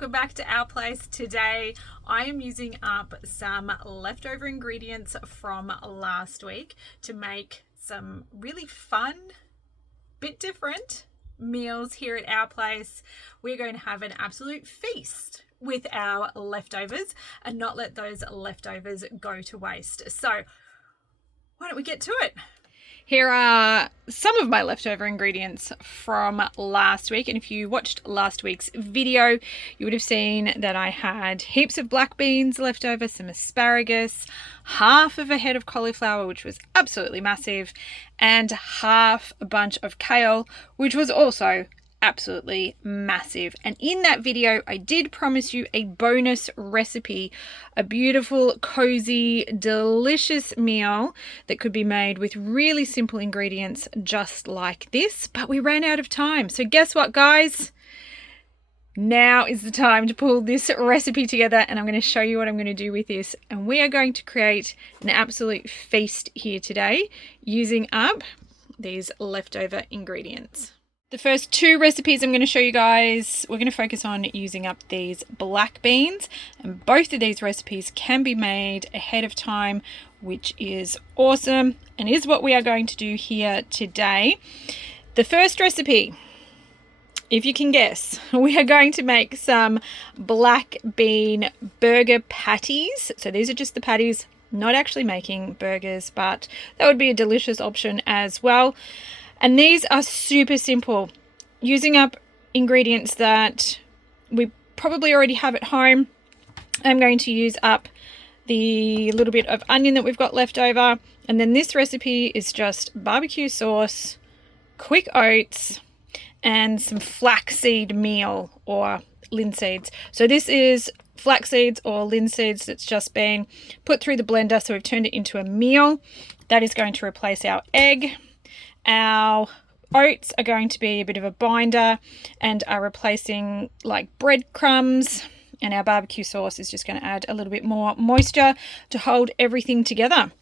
welcome back to our place. Today I am using up some leftover ingredients from last week to make some really fun, bit different meals here at our place. We're going to have an absolute feast with our leftovers and not let those leftovers go to waste. So why don't we get to it? Here are some of my leftover ingredients from last week. And if you watched last week's video, you would have seen that I had heaps of black beans left over, some asparagus, half of a head of cauliflower, which was absolutely massive, and half a bunch of kale, which was also absolutely massive. And in that video I did promise you a bonus recipe, a beautiful, cozy, delicious meal that could be made with really simple ingredients just like this, but we ran out of time. So guess what, guys? Now is the time to pull this recipe together, and I'm going to show you what I'm going to do with this. And we are going to create an absolute feast here today using up these leftover ingredients. The first two recipes I'm going to show you guys, we're going to focus on using up these black beans, and both of these recipes can be made ahead of time, which is awesome and is what we are going to do here today. The first recipe, if you can guess, we are going to make some black bean burger patties. So these are just the patties, not actually making burgers, but that would be a delicious option as well. And these are super simple, using up ingredients that we probably already have at home. I'm going to use up the little bit of onion that we've got left over. And then this recipe is just barbecue sauce, quick oats, and some flaxseed meal or linseeds. So this is flax seeds or linseeds that's just been put through the blender. So we've turned it into a meal. That is going to replace our egg. Our oats are going to be a bit of a binder and are replacing like breadcrumbs, and our barbecue sauce is just going to add a little bit more moisture to hold everything together.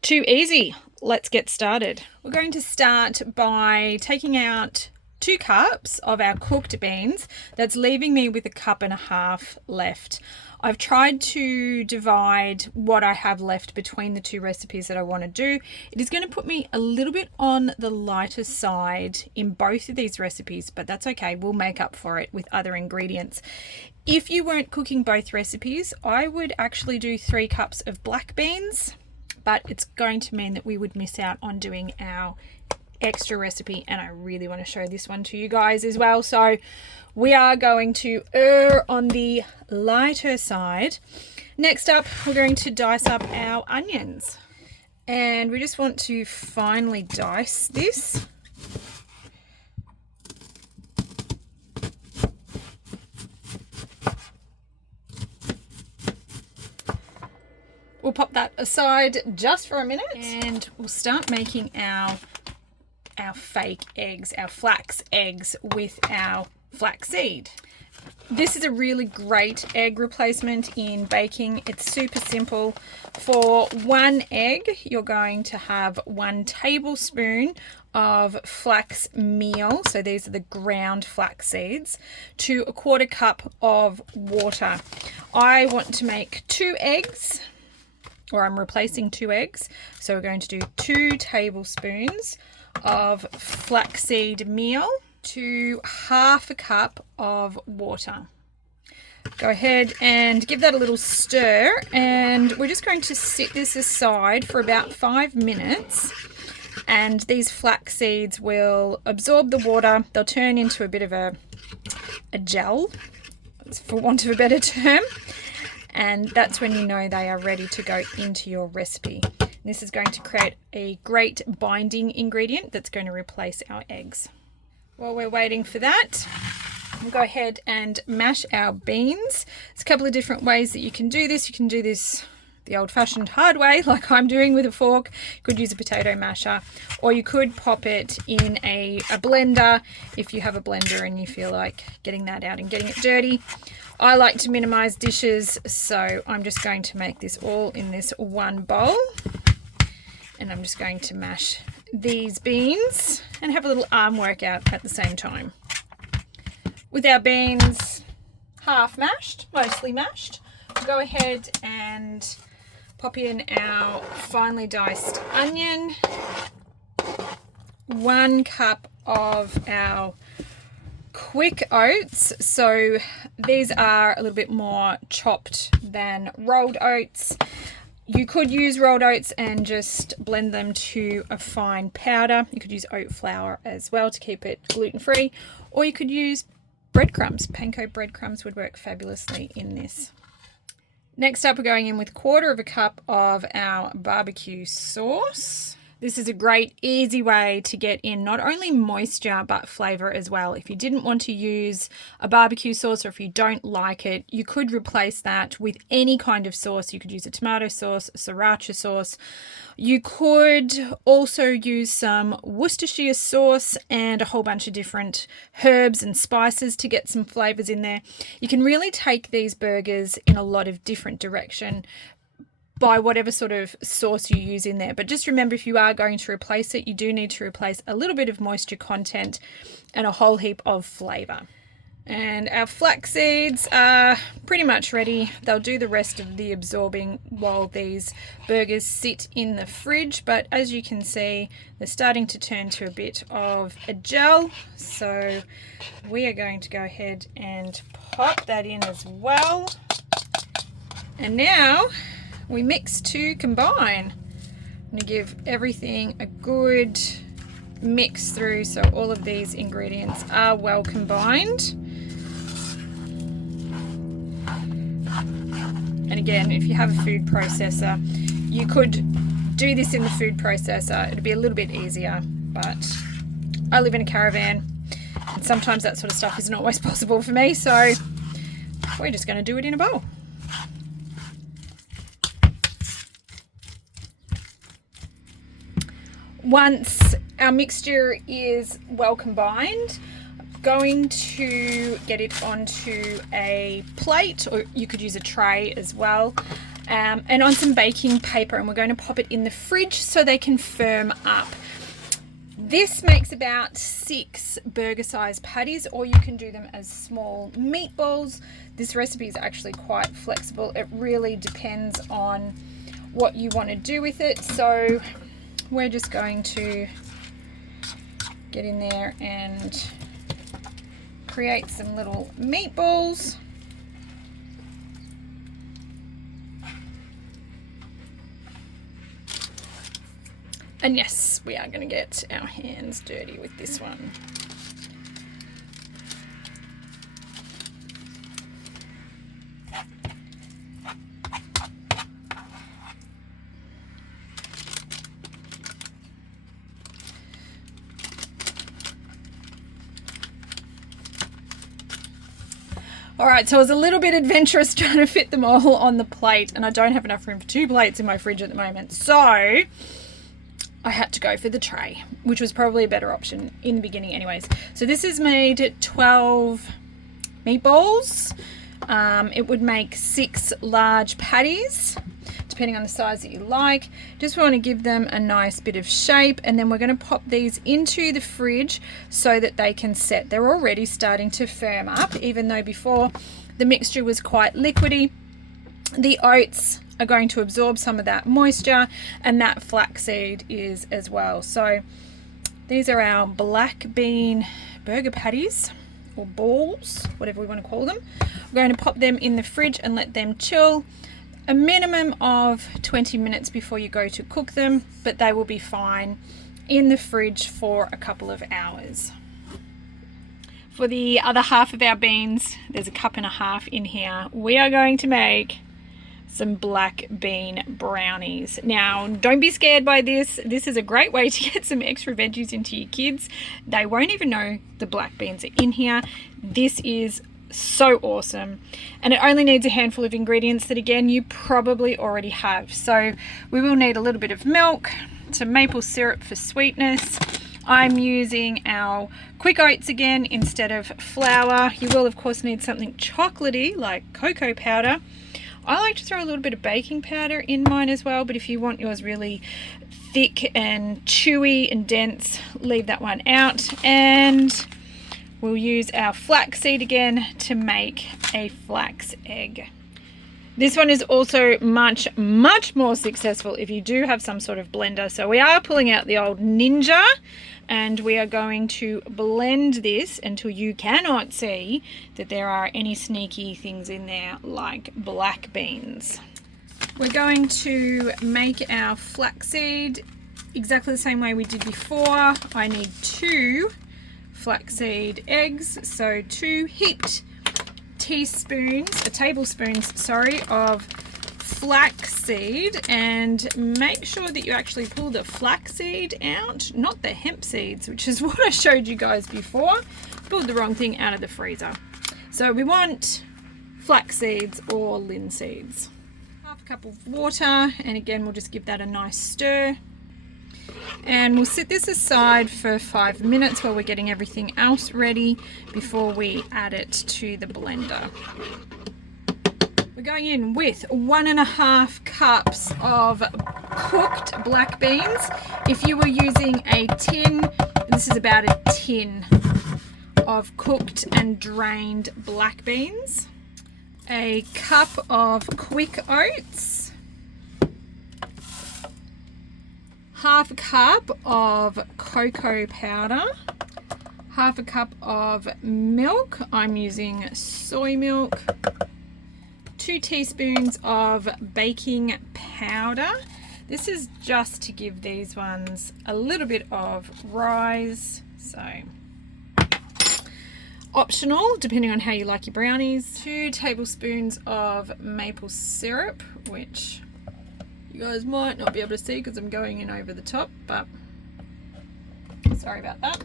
Too easy. Let's get started. We're going to start by taking out 2 cups of our cooked beans. That's leaving me with 1.5 cups left. I've tried to divide what I have left between the 2 recipes that I want to do. It is going to put me a little bit on the lighter side in both of these recipes, but that's okay. We'll make up for it with other ingredients. If you weren't cooking both recipes, I would actually do 3 cups of black beans, but it's going to mean that we would miss out on doing our extra recipe, and I really want to show this one to you guys as well. So we are going to err on the lighter side. Next up, we're going to dice up our onions, and we just want to finely dice this. We'll pop that aside just for a minute, and we'll start making our fake eggs, our flax eggs with our flaxseed. This is a really great egg replacement in baking. It's super simple. For 1 egg, you're going to have 1 tablespoon of flax meal. So these are the ground flax seeds, to 1/4 cup of water. I want to make 2 eggs, or I'm replacing 2 eggs. So we're going to do 2 tablespoons of flaxseed meal to 1/2 cup of water. Go ahead and give that a little stir, and we're just going to sit this aside for about 5 minutes, and these flax seeds will absorb the water. They'll turn into a bit of a gel, for want of a better term, and that's when you know they are ready to go into your recipe. This is going to create a great binding ingredient that's going to replace our eggs. While we're waiting for that, we'll go ahead and mash our beans. There's a couple of different ways that you can do this. You can do this the old-fashioned hard way, like I'm doing with a fork. You could use a potato masher, or you could pop it in a blender if you have a blender and you feel like getting that out and getting it dirty. I like to minimize dishes, so I'm just going to make this all in this one bowl. And I'm just going to mash these beans and have a little arm workout at the same time. With our beans, half mashed, mostly mashed. We'll go ahead and pop in our finely diced onion, 1 cup of our quick oats. So these are a little bit more chopped than rolled oats. You could use rolled oats and just blend them to a fine powder. You could use oat flour as well to keep it gluten-free, or you could use breadcrumbs. Panko breadcrumbs would work fabulously in this. Next up, we're going in with 1/4 cup of our barbecue sauce. This is a great, easy way to get in not only moisture, but flavor as well. If you didn't want to use a barbecue sauce, or if you don't like it, you could replace that with any kind of sauce. You could use a tomato sauce, a sriracha sauce. You could also use some Worcestershire sauce and a whole bunch of different herbs and spices to get some flavors in there. You can really take these burgers in a lot of different direction by whatever sort of sauce you use in there. But just remember, if you are going to replace it, you do need to replace a little bit of moisture content and a whole heap of flavor. And our flax seeds are pretty much ready. They'll do the rest of the absorbing while these burgers sit in the fridge. But as you can see, they're starting to turn to a bit of a gel. So we are going to go ahead and pop that in as well. And now we mix to combine. I'm going to give everything a good mix through so all of these ingredients are well combined. And again, if you have a food processor, you could do this in the food processor. It'd be a little bit easier, but I live in a caravan and sometimes that sort of stuff isn't always possible for me, so we're just going to do it in a bowl. Once our mixture is well combined, I'm going to get it onto a plate, or you could use a tray as well, and on some baking paper, and we're going to pop it in the fridge so they can firm up. This makes about 6 burger size patties, or you can do them as small meatballs. This recipe is actually quite flexible. It really depends on what you want to do with it. So we're just going to get in there and create some little meatballs. And yes, we are going to get our hands dirty with this one. All right, so I was a little bit adventurous trying to fit them all on the plate, and I don't have enough room for 2 plates in my fridge at the moment. So I had to go for the tray, which was probably a better option in the beginning anyways. So this has made 12 meatballs. It would make 6 large patties, depending on the size that you like. Just want to give them a nice bit of shape, and then we're going to pop these into the fridge so that they can set. They're already starting to firm up, even though before the mixture was quite liquidy. The oats are going to absorb some of that moisture, and that flaxseed is as well. So these are our black bean burger patties, or balls, whatever we want to call them. We're going to pop them in the fridge and let them chill a minimum of 20 minutes before you go to cook them, but they will be fine in the fridge for a couple of hours. For the other half of our beans, there's a 1.5 cups in here. We are going to make some black bean brownies. Now, don't be scared by this. This is a great way to get some extra veggies into your kids. They won't even know the black beans are in here. This is so awesome, and it only needs a handful of ingredients that again you probably already have. So we will need a little bit of milk, some maple syrup for sweetness. I'm using our quick oats again instead of flour. You will of course need something chocolatey like cocoa powder. I like to throw a little bit of baking powder in mine as well, but if you want yours really thick and chewy and dense, leave that one out. And We'll use our flaxseed again to make a flax egg. This one is also much more successful if you do have some sort of blender. So we are pulling out the old Ninja and we are going to blend this until you cannot see that there are any sneaky things in there like black beans. We're going to make our flaxseed exactly the same way we did before. I need 2 flaxseed eggs, so 2 heaped tablespoons of flaxseed, and make sure that you actually pull the flaxseed out, not the hemp seeds, which is what I showed you guys before. Pulled the wrong thing out of the freezer. So we want flax seeds or linseeds. Half a cup of water, and again we'll just give that a nice stir. And we'll set this aside for 5 minutes while we're getting everything else ready before we add it to the blender. We're going in with 1.5 cups of cooked black beans. If you were using a tin, this is about a tin of cooked and drained black beans. A cup of quick oats. Half a cup of cocoa powder, half a cup of milk, I'm using soy milk, 2 teaspoons of baking powder. This is just to give these ones a little bit of rise, so optional depending on how you like your brownies. 2 tablespoons of maple syrup, which you guys might not be able to see because I'm going in over the top, but sorry about that.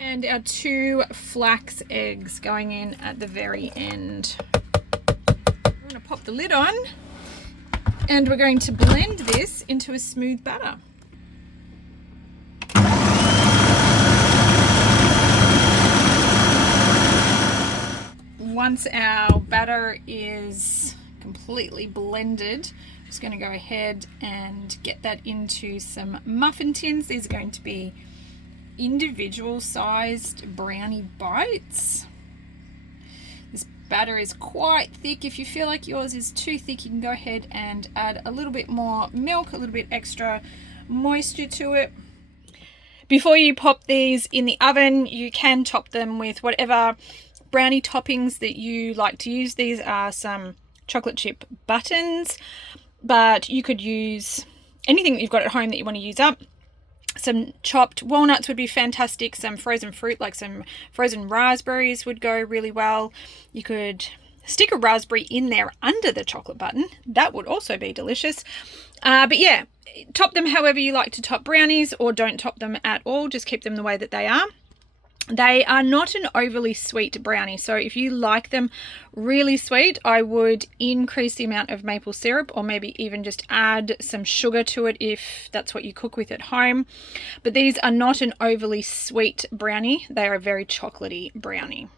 And our 2 flax eggs going in at the very end. I'm going to pop the lid on and we're going to blend this into a smooth batter. Once our batter is completely blended, I'm just going to go ahead and get that into some muffin tins. These are going to be individual sized brownie bites. This batter is quite thick. If you feel like yours is too thick, you can go ahead and add a little bit more milk, a little bit extra moisture to it. Before you pop these in the oven, you can top them with whatever brownie toppings that you like to use. These are some chocolate chip buttons, but you could use anything that you've got at home that you want to use up. Some chopped walnuts would be fantastic. Some frozen fruit, like some frozen raspberries, would go really well. You could stick a raspberry in there under the chocolate button. That would also be delicious. But yeah, top them however you like to top brownies, or don't top them at all. Just keep them the way that they are. They are not an overly sweet brownie, so if you like them really sweet, I would increase the amount of maple syrup, or maybe even just add some sugar to it if that's what you cook with at home. But these are not an overly sweet brownie. They are a very chocolatey brownie.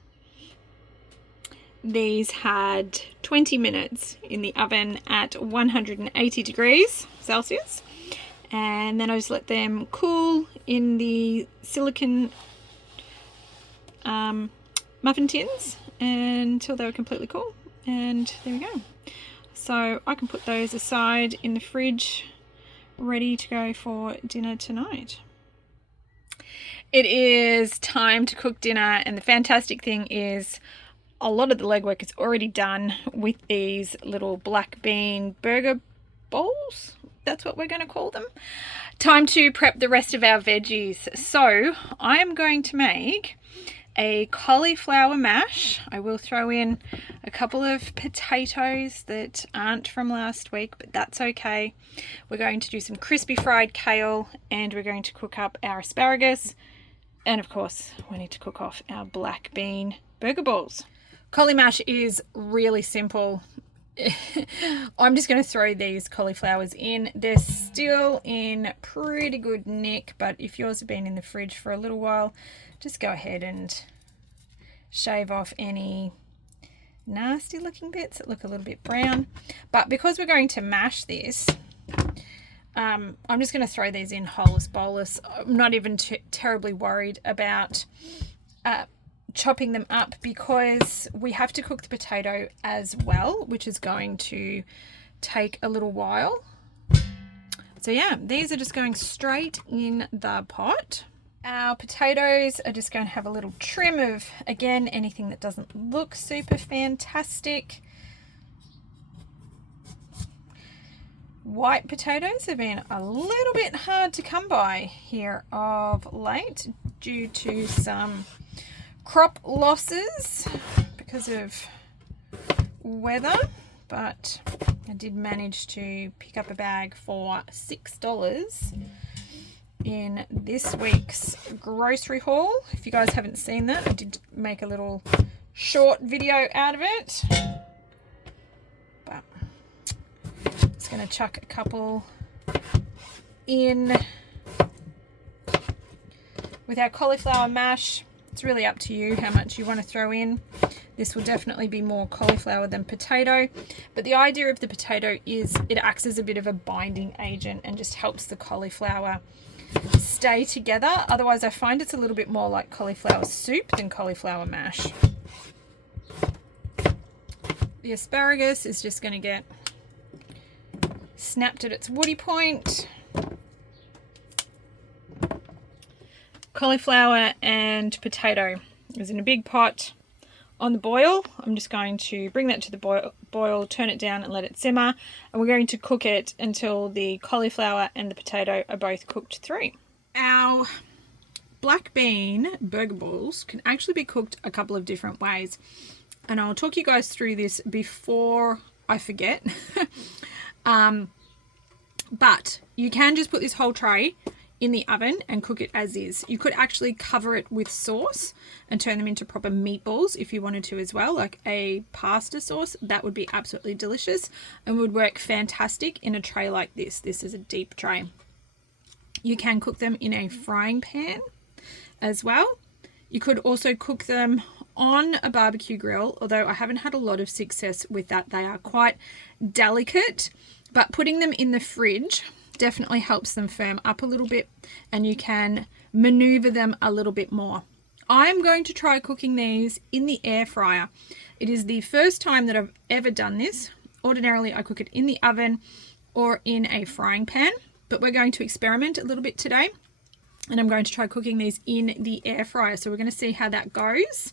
These had 20 minutes in the oven at 180 degrees Celsius, and then I just let them cool in the silicone muffin tins until they were completely cool, and there we go. So I can put those aside in the fridge, ready to go for dinner tonight. It is time to cook dinner, and the fantastic thing is a lot of the legwork is already done with these little black bean burger bowls. That's what we're going to call them. Time to prep the rest of our veggies. So I am going to make a cauliflower mash. I will throw in a couple of potatoes that aren't from last week, but that's okay. We're going to do some crispy fried kale, and we're going to cook up our asparagus, and of course we need to cook off our black bean burger balls. Cauli mash is really simple. I'm just going to throw these cauliflowers in. They're still in pretty good nick, but if yours have been in the fridge for a little while, just go ahead and shave off any nasty looking bits that look a little bit brown. But because we're going to mash this, I'm just going to throw these in holus bolus. I'm not even terribly worried about chopping them up because we have to cook the potato as well, which is going to take a little while. So yeah, these are just going straight in the pot. Our potatoes are just going to have a little trim of, again, anything that doesn't look super fantastic. White potatoes have been a little bit hard to come by here of late due to some crop losses because of weather, but I did manage to pick up a bag for $6 in this week's grocery haul. If you guys haven't seen that, I did make a little short video out of it, but I'm just going to chuck a couple in with our cauliflower mash. It's really up to you how much you want to throw in. This will definitely be more cauliflower than potato, but the idea of the potato is it acts as a bit of a binding agent and just helps the cauliflower stay together. Otherwise, I find it's a little bit more like cauliflower soup than cauliflower mash. The asparagus is just going to get snapped at its woody point. Cauliflower and potato is in a big pot on the boil. I'm just going to bring that to the boil, turn it down and let it simmer, and we're going to cook it until the cauliflower and the potato are both cooked through. Our black bean burger balls can actually be cooked a couple of different ways, and I'll talk you guys through this before I forget. But you can just put this whole tray in the oven and cook it as is. You could actually cover it with sauce and turn them into proper meatballs if you wanted to as well, like a pasta sauce. That would be absolutely delicious and would work fantastic in a tray like this. This is a deep tray. You can cook them in a frying pan as well. You could also cook them on a barbecue grill, although I haven't had a lot of success with that. They are quite delicate, but putting them in the fridge definitely helps them firm up a little bit and you can maneuver them a little bit more. I'm going to try cooking these in the air fryer. It is the first time that I've ever done this. Ordinarily I cook it in the oven or in a frying pan, but we're going to experiment a little bit today and I'm going to try cooking these in the air fryer. So we're going to see how that goes.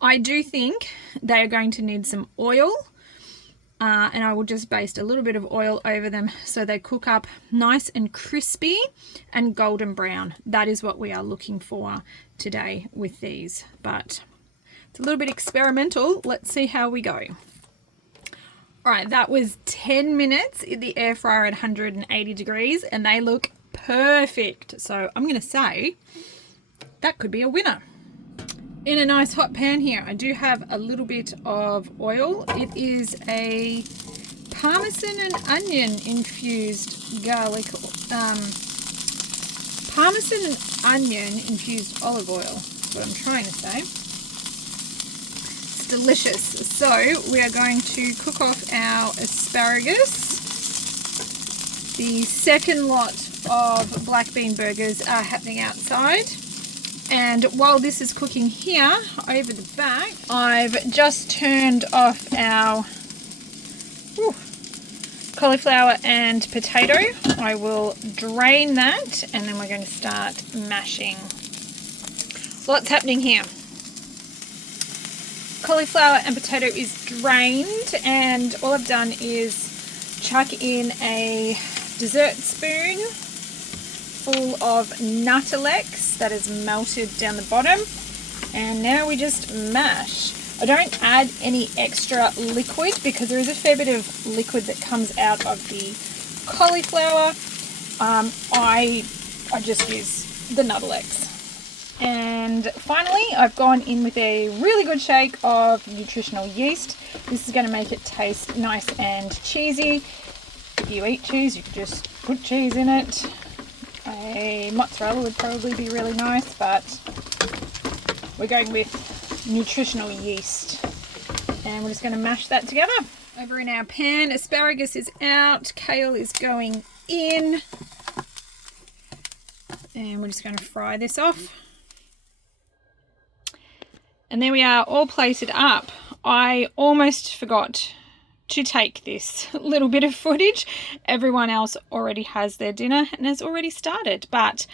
I do think they are going to need some oil. And I will just baste a little bit of oil over them so they cook up nice and crispy and golden brown. That is what we are looking for today with these, but it's a little bit experimental. Let's see how we go. All right, that was 10 minutes in the air fryer at 180 degrees and they look perfect. So I'm going to say that could be a winner. In a nice hot pan here, I do have a little bit of oil. It is a parmesan and onion infused garlic, parmesan and onion infused olive oil. That's what I'm trying to say. It's delicious. So we are going to cook off our asparagus. The second lot of black bean burgers are happening outside. And while this is cooking here, over the back, I've just turned off our cauliflower and potato. I will drain that and then we're going to start mashing. Lots happening here. Cauliflower and potato is drained and all I've done is chuck in a dessert spoon full of Nuttalex that is melted down the bottom, and now we just mash. I don't add any extra liquid because there is a fair bit of liquid that comes out of the cauliflower. I just use the Nuttalex. And finally, I've gone in with a really good shake of nutritional yeast. This is going to make it taste nice and cheesy. If you eat cheese, you could just put cheese in it. A mozzarella would probably be really nice, but we're going with nutritional yeast. And we're just going to mash that together. Over in our pan, asparagus is out, kale is going in. And we're just going to fry this off. And there we are, all plated up. I almost forgot to take this little bit of footage. Everyone else already has their dinner and has already started, but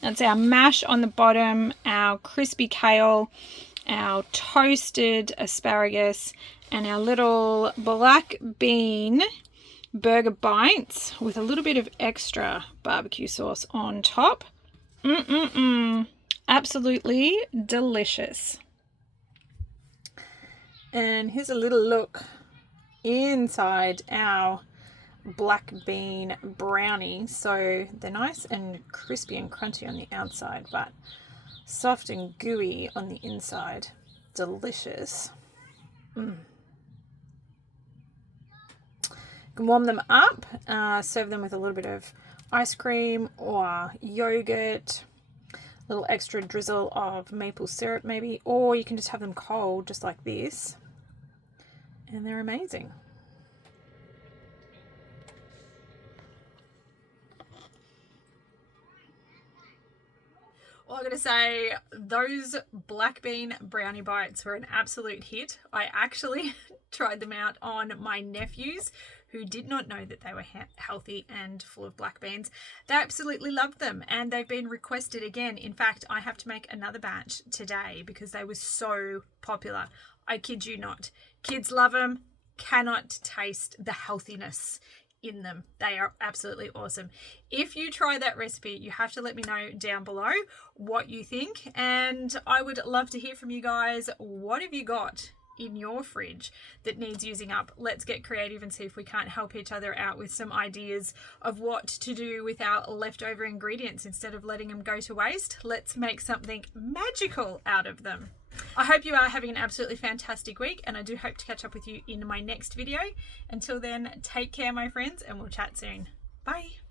that's our mash on the bottom, our crispy kale, our toasted asparagus, and our little black bean burger bites with a little bit of extra barbecue sauce on top. Absolutely delicious. And here's a little look inside our black bean brownie. So they're nice and crispy and crunchy on the outside, but soft and gooey on the inside. Delicious. You can warm them up, serve them with a little bit of ice cream or yogurt, a little extra drizzle of maple syrup maybe, or you can just have them cold just like this, and they're amazing. Well, I'm going to say those black bean brownie bites were an absolute hit. I actually tried them out on my nephews who did not know that they were healthy and full of black beans. They absolutely loved them, and they've been requested again. In fact, I have to make another batch today because they were so popular. I kid you not. Kids love them, cannot taste the healthiness in them. They are absolutely awesome. If you try that recipe, you have to let me know down below what you think, and I would love to hear from you guys. What have you got in your fridge that needs using up? Let's get creative and see if we can't help each other out with some ideas of what to do with our leftover ingredients. Instead of letting them go to waste, let's make something magical out of them. I hope you are having an absolutely fantastic week, and I do hope to catch up with you in my next video. Until then, take care, my friends, and we'll chat soon. Bye.